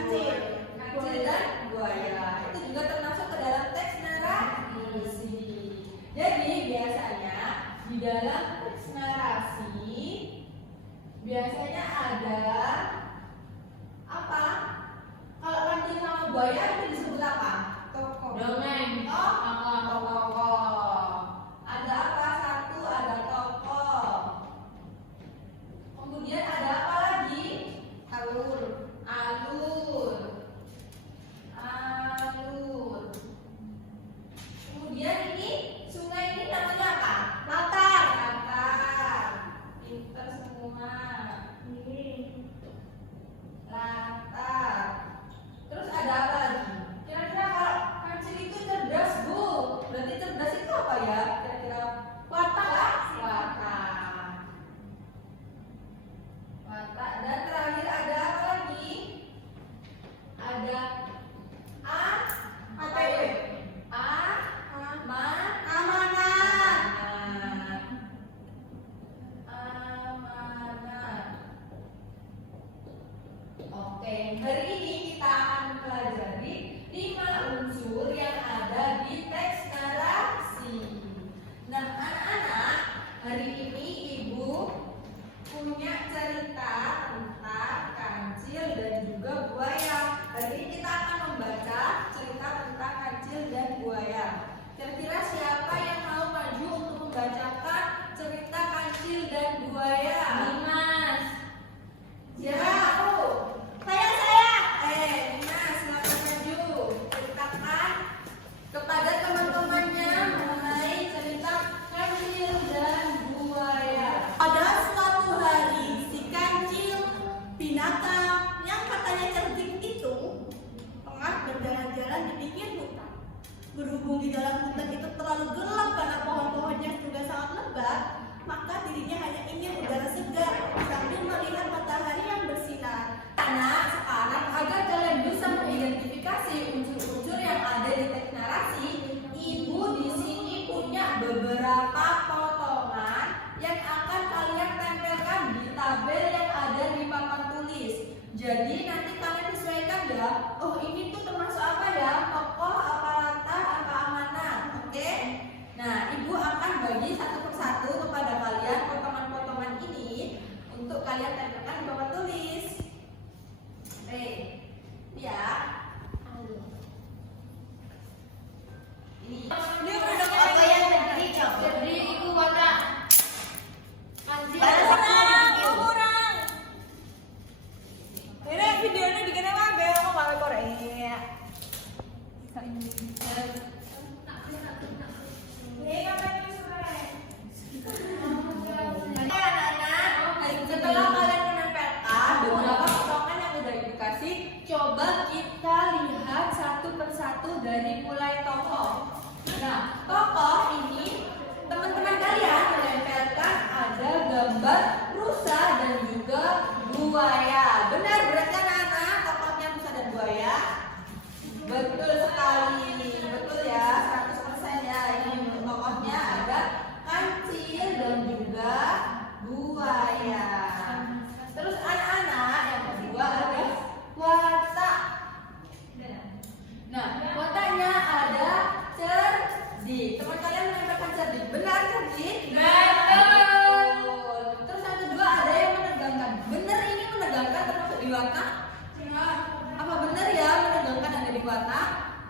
kancil dan buaya. Itu juga termasuk ke dalam teks narasi. Jadi biasanya di dalam teks narasi biasanya ada apa? Kalau kancil sama buaya itu disebut apa? Tokoh. Dongeng. Oh, tokoh. Ada apa? Satu ada tokoh. Kemudian ada apa lagi? Alur. Kemudian ini sungai ini namanya apa? Latar. Pinter semua. Latar. Terus ada apa lagi? Kira-kira kalau kancil itu cerdas, Bu. Berarti cerdas itu apa ya? Kira-kira watak. Dan terakhir ada apa lagi? Ada amanat. Oke, hari ini kita akan mempelajari 5 unsur yang ada di teks narasi. Nah, anak-anak, hari ini Ibu punya cerita tentang kancil dan juga buaya. Hari ini kita akan membaca cerita tentang kancil dan buaya. Kira-kira siapa yang mau maju untuk membacakan cerita kancil dan buaya? Dimas. Siapa? Saya. Dimas, silakan maju. Ceritakan kepada teman-temannya mengenai cerita kancil dan buaya. Pada suatu hari, si kancil, binatang yang katanya cerdik itu, tengah berjalan-jalan di pinggir hutan. Berhubung di dalam hutan itu terlalu gelap karena pohon-pohonnya sudah sangat lebat, maka dirinya hanya ingin udara segar sambil melihat matahari yang bersinar. Anak, sekarang agar kalian bisa mengidentifikasi unsur-unsur yang ada di teks narasi, Ibu di sini punya beberapa potongan yang akan kalian tempelkan di tabel yang ada di papan tulis. Jadi nanti kalian sesuaikan ya. Oh, ini tuh termasuk apa ya? Tokoh, apa latar, apa amanat. Oke? Nah, Ibu akan bagi satu persatu kepada kalian potongan-potongan ini untuk kalian tempelkan di papan tulis. Oke. Ya. Ini Apa yang terjadi? Jadi itu watak. Kancil. Kurang. Ini videonya di kene wae ngomong bahasa Korea. Setelah kalian menempelkan beberapa potongan yang udah dikasih, coba kita lihat satu persatu dari mulai tokoh. Nah, tokoh ini teman-teman kalian menempelkan ada gambar rusa dan juga buaya. Benar berarti anak-anak tokohnya rusa dan buaya? Betul sekali, betul ya, 100% ya. Ini untuk tokohnya ada kancil dan juga buaya. Terus anak-anak yang kedua ada watak. Nah, wataknya ada cerdik. Teman kalian menempelkan cerdik. Benar cerdik? Betul. Terus yang kedua ada yang menegangkan. Benar ini menegangkan termasuk di watak? Apa benar ya menegangkan ada di watak?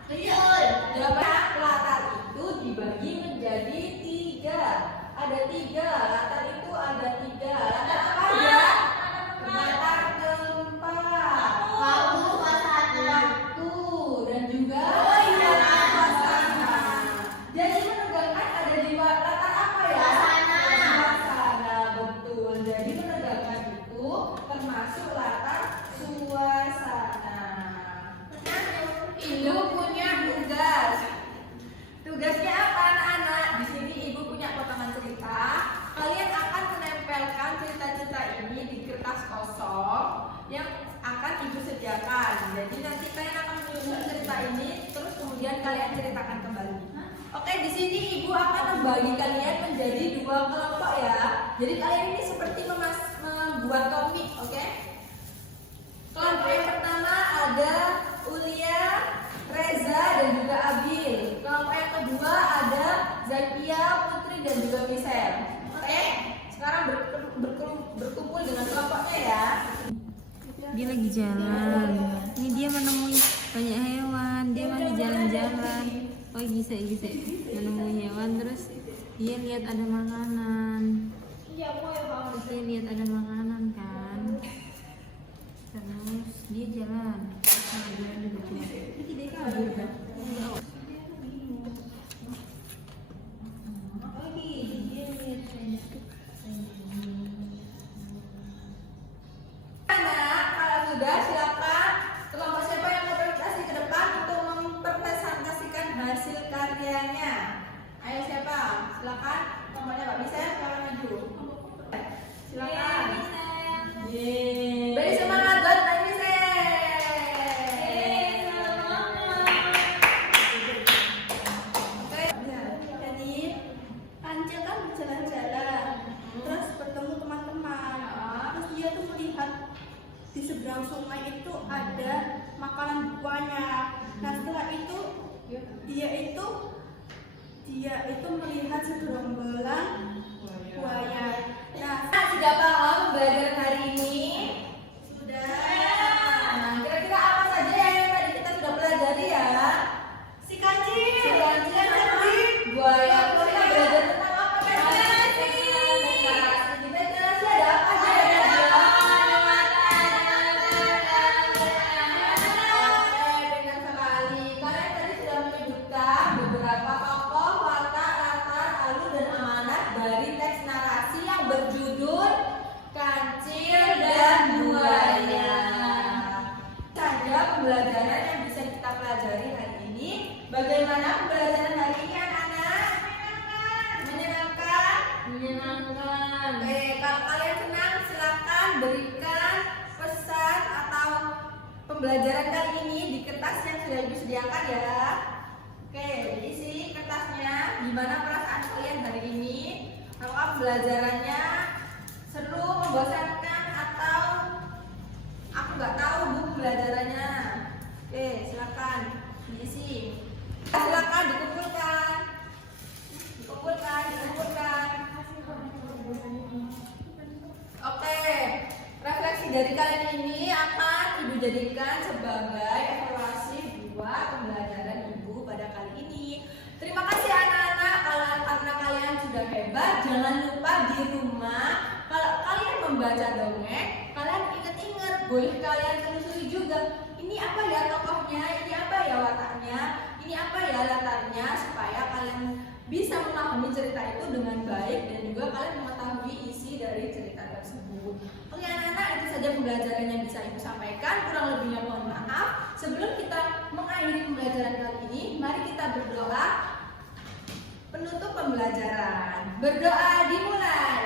Betul. Jawabannya latar itu dibagi menjadi 3. Ada 3. Latar itu ada 3. Latar apa ya? Latar tempat. Waktu dan juga suasana. Jadi menegangkan ada di latar apa ya? Suasana. Betul. Jadi menegangkan itu termasuk latar suasana. Ibu punya tugas. Tugasnya apa anak-anak? Di sini Ibu punya potongan cerita. Kalian akan menempelkan cerita-cerita ini di kertas kosong yang akan Ibu sediakan. Jadi nanti kalian akan menyusun cerita ini, terus kemudian kalian ceritakan kembali. Oke, di sini Ibu akan membagi kalian menjadi 2 kelompok ya. Jadi kalian ini seperti membuat komik, oke? Kelompok yang pertama ada jalan. Ini dia menemui banyak hewan. Dia masih jalan-jalan. Oh gise menemui hewan terus dia lihat ada makanan. Iya, aku ya Bang. Terus dia lihat ada makanan kan. Terus dia jalan. Nah, dia ada berdua. Anak, kalau sudah silakan kelompok siapa yang mau presentasi ke depan untuk mempresentasikan hasil karyanya. Ayo siapa? Silakan. Kelompoknya Mbak Bisa, kalau maju. Silakan. Yeay. Beri semangat buat Mbak Bisa. Oke. Jadi Kancil kan berjalan-jalan, terus bertemu teman-teman. Terus dia tuh melihat di seberang sungai itu ada makanan banyak. Nah setelah itu dia itu melihat segerombolan buaya. Nah Sudah paham pembelajaran hari ini? sudah Nah, kira-kira apa saja yang tadi kita sudah pelajari ya? si Kancil, Buaya. Kita belajar tentang apa guys? Deklarasi. Di deklarasi ada apa aja ya? Oke, benar sekali. Kalian tadi sudah menyebutkan beberapa tokoh, watak, latar, alur, dan amanat dari teks narasi yang berjudul Kancil dan Buaya. Saja pembelajaran yang bisa kita pelajari hari ini. Bagaimana pembelajaran hari ini anak-anak? Menyenangkan? Menyenangkan. Oke, kalau kalian senang silakan berikan pesan atau pembelajaran kali ini di kertas yang sudah ibu sediakan ya. Oke, isi kertasnya. Gimana perasaan kalian hari ini? Apakah pembelajarannya seru, membosankan, atau aku nggak tahu bu pembelajarannya? Oke, silakan diisi. Silakan dikumpulkan. Oke, refleksi dari kalian ini akan ibu jadikan sebagai evaluasi buat pembelajaran ibu pada kali ini. Terima kasih anak-anak karena kalian sudah hebat. Jangan lupa di rumah kalau kalian membaca dongeng, kalian ingat-ingat, boleh kalian telusuri juga. Ini apa ya tokohnya, ini apa ya wataknya, ini apa ya latarnya, supaya kalian bisa memahami cerita itu dengan baik dan juga kalian mengetahui isi dari cerita tersebut. Oke anak-anak, itu saja pembelajaran yang bisa ibu sampaikan. Kurang lebihnya mohon maaf. Sebelum kita mengakhiri pembelajaran kali ini, mari kita berdoa penutup pembelajaran. Berdoa dimulai.